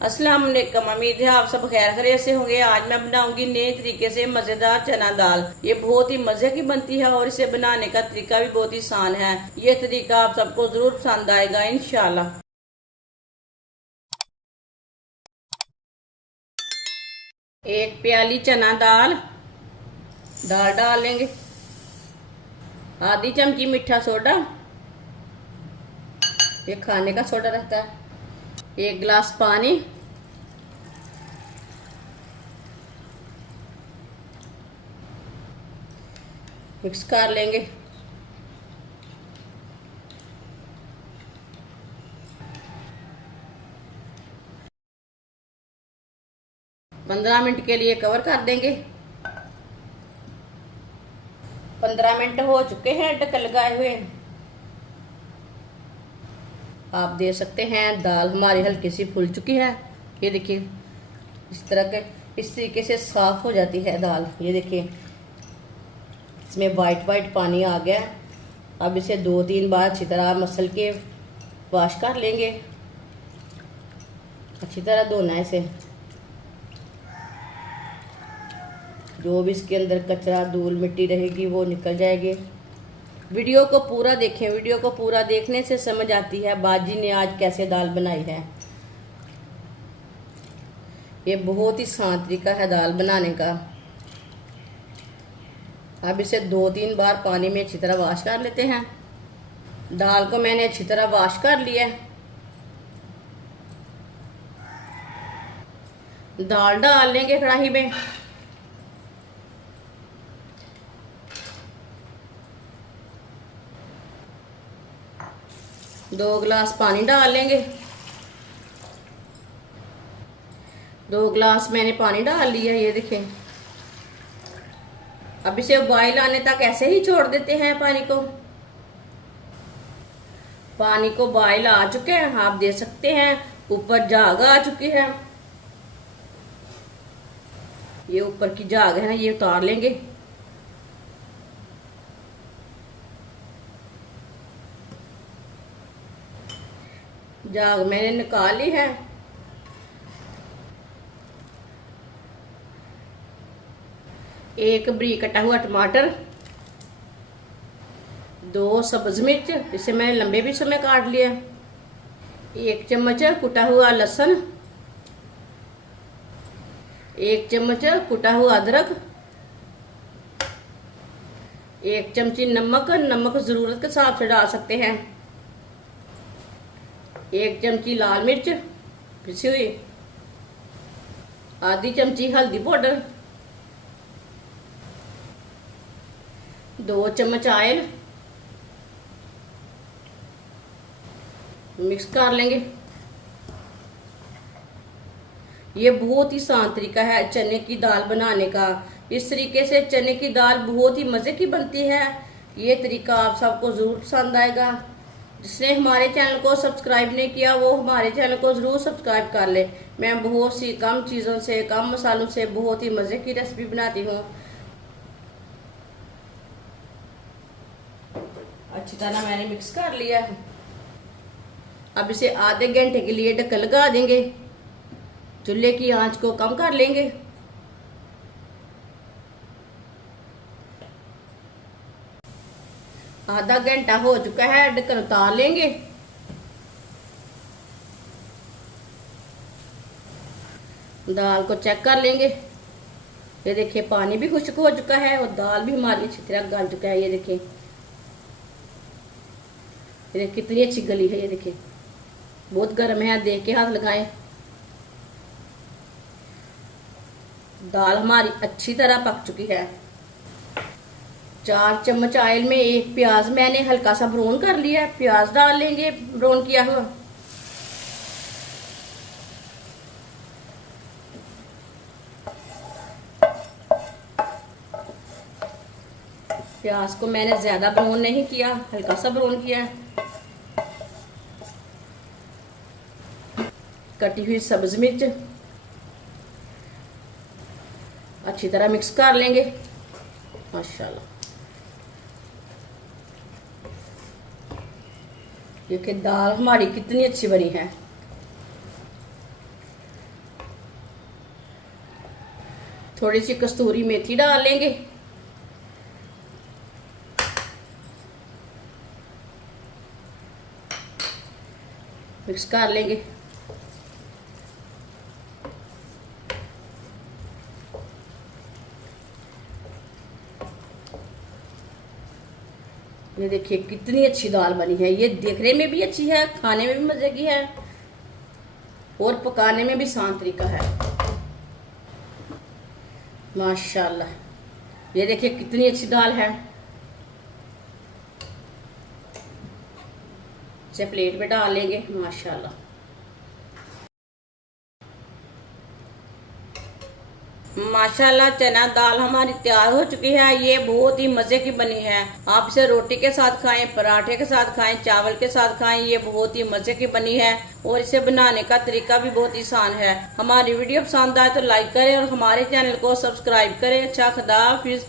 अस्सलाम वालेकुम। उम्मीद है आप सब खैर खैरियत से होंगे। आज मैं बनाऊंगी नए तरीके से मजेदार चना दाल। ये बहुत ही मजे की बनती है और इसे बनाने का तरीका भी बहुत ही आसान है। ये तरीका आप सबको जरूर पसंद आएगा इंशाल्लाह। एक प्याली चना दाल दाल डाल लेंगे। आधी चमची मीठा सोडा, ये खाने का सोडा रहता है। एक गिलास पानी, मिक्स कर लेंगे। पंद्रह मिनट के लिए कवर कर देंगे। 15 मिनट हो चुके हैं ढक्कन लगाए हुए। आप देख सकते हैं दाल हमारी हल्की सी फूल चुकी है। ये देखिए इस तरीके से साफ हो जाती है दाल। ये देखिए इसमें वाइट वाइट पानी आ गया। अब इसे 2-3 बार अच्छी तरह मसल के वॉश कर लेंगे। अच्छी तरह धोना है इसे। जो भी इसके अंदर कचरा धूल मिट्टी रहेगी वो निकल जाएगी। वीडियो को पूरा देखें। वीडियो को पूरा देखने से समझ आती है बाजी ने आज कैसे दाल बनाई है। ये बहुत ही आसान तरीका है दाल बनाने का। अब इसे 2-3 बार पानी में अच्छी तरह वॉश कर लेते हैं। दाल को मैंने अच्छी तरह वॉश कर लिया है। दाल डाल लेंगे कढ़ाई में। दो गिलास पानी डाल लेंगे। 2 गिलास मैंने पानी डाल लिया। ये देखें अब इसे बॉयल आने तक ऐसे ही छोड़ देते हैं पानी को। पानी को बॉयल आ चुके हैं, आप देख सकते हैं ऊपर झाग आ चुकी है। ये ऊपर की झाग है ना, ये उतार लेंगे। झाग मैंने निकाल ली है। एक बारीक कटा हुआ टमाटर, 2 सब्ज मिर्च, इसे मैंने लंबे पीसों में काट लिया। 1 चम्मच कुटा हुआ लहसुन, 1 चम्मच कुटा हुआ अदरक, 1 चमची नमक। नमक जरूरत के हिसाब से डाल सकते हैं। 1 चमची लाल मिर्च पिसी हुई, आधी चमची हल्दी पाउडर, 2 चम्मच ऑयल। मिक्स कर लेंगे। ये बहुत ही आसान तरीका है चने की दाल बनाने का। इस तरीके से चने की दाल बहुत ही मज़े की बनती है। ये तरीका आप सबको ज़रूर पसंद आएगा। जिसने हमारे चैनल को सब्सक्राइब नहीं किया वो हमारे चैनल को ज़रूर सब्सक्राइब कर ले। मैं बहुत सी कम चीज़ों से, कम मसालों से बहुत ही मज़े की रेसिपी बनाती हूँ। अच्छी तरह मैंने मिक्स कर लिया है। अब इसे आधे घंटे के लिए ढक्कन लगा देंगे। चूल्हे की आंच को कम कर लेंगे। आधा घंटा हो चुका है, ढक्कन उतार लेंगे। दाल को चेक कर लेंगे। ये देखिए पानी भी खुश्क हो चुका है और दाल भी हमारी अच्छी तरह गल चुका है। ये देखिए कितनी अच्छी गली है। ये देखिए बहुत गर्म है, देख के हाथ लगाएं। दाल हमारी अच्छी तरह पक चुकी है। 4 चम्मच ऑयल में 1 प्याज मैंने हल्का सा ब्राउन कर लिया है। प्याज डाल लेंगे ब्राउन किया हुआ। प्याज को मैंने ज्यादा ब्राउन नहीं किया, हल्का सा ब्राउन किया है। कटी हुई सब्ज मिर्च अच्छी तरह मिक्स कर लेंगे। माशाल्लाह देखिए दाल हमारी कितनी अच्छी बनी है। थोड़ी सी कस्तूरी मेथी डाल लेंगे। मिक्स कर लेंगे। ये देखिए कितनी अच्छी दाल बनी है। ये देखने में भी अच्छी है, खाने में भी मजे की है और पकाने में भी आसान तरीका है। माशाल्लाह ये देखिए कितनी अच्छी दाल है। इसे प्लेट में डाल लेंगे। माशाल्लाह माशाल्लाह चना दाल हमारी तैयार हो चुकी है। ये बहुत ही मजे की बनी है। आप इसे रोटी के साथ खाएं, पराठे के साथ खाएं, चावल के साथ खाएं। ये बहुत ही मजे की बनी है और इसे बनाने का तरीका भी बहुत ही आसान है। हमारी वीडियो पसंद आए तो लाइक करें और हमारे चैनल को सब्सक्राइब करें। अच्छा, खुदा हाफिज।